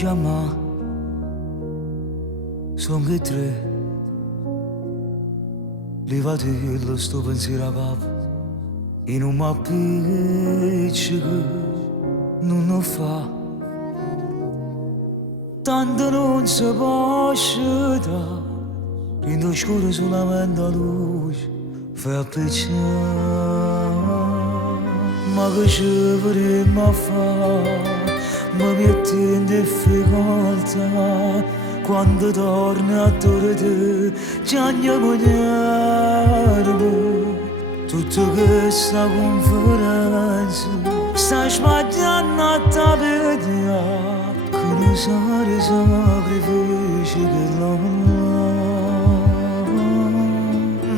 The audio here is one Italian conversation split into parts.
chiama, sono che tre. Levatillo sto pensiero a capo, in un mappiccio che non lo fa. Tanto non si può asciutare, in oscuro solamente la luce fa appicciare. Ma che ci vorremmo a fare, mi metti in difficoltà, quando torni a te ci andiamo nervo. Tutta questa conferenza sta sbagliando a tapedia, che non sarà sacrifici che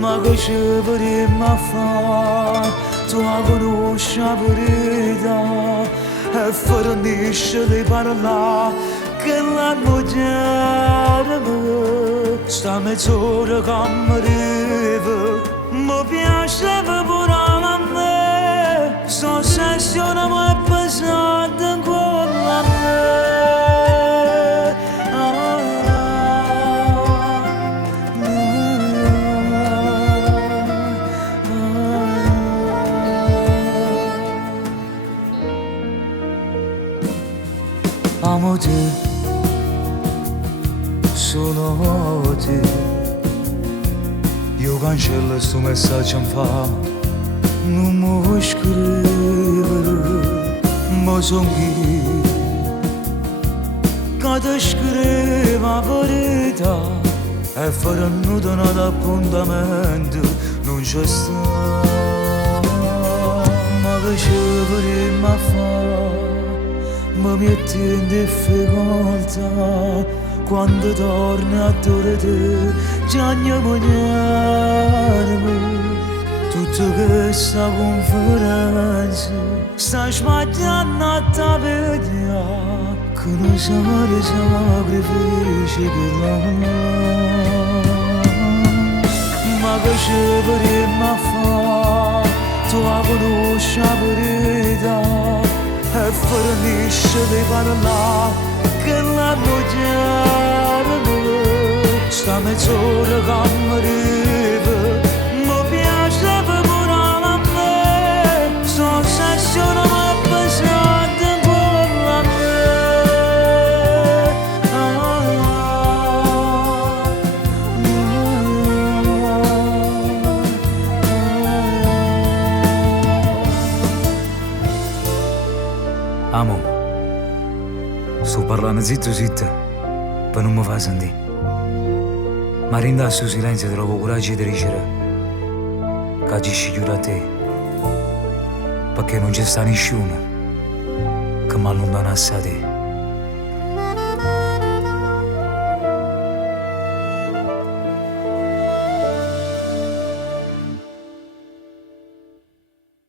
ma che ci vorremmo a fare, tu la conosci la verità e fornisci di parlare che l'hanno chiaro. Sta mezz'ora che mi arriva, mi piaceva pure a me, sta sessione mi è pesante ancora a me. Amo te, solo te. Io cancello sto messaggio in fa, non mi vuoi scrivere, ma son chi che ti scrive la verità e faranno un appuntamento, non c'è sta. Ma che ci vorremmo a fare, mi metti in difficoltà, quando torni a te ci andiamo nervo. Tutta questa conferenza sta sbagliando a tapedia, che non sarà sacrifici per ma che ci vorremmo a fare, tu la conosci la verità e fornisce di parlare che l'hanno chiaro. Sta mezz'ora che mi arriva, mi piaceva pure a me, sta sessione mi è pesante ancora a me. Amo, sto parlando zitto zitto per non mi far sentire, ma ringrazio il silenzio e trovo coraggio di dicere che agisci più da te, perché non c'è sta nessuno che mi allontanasse da te.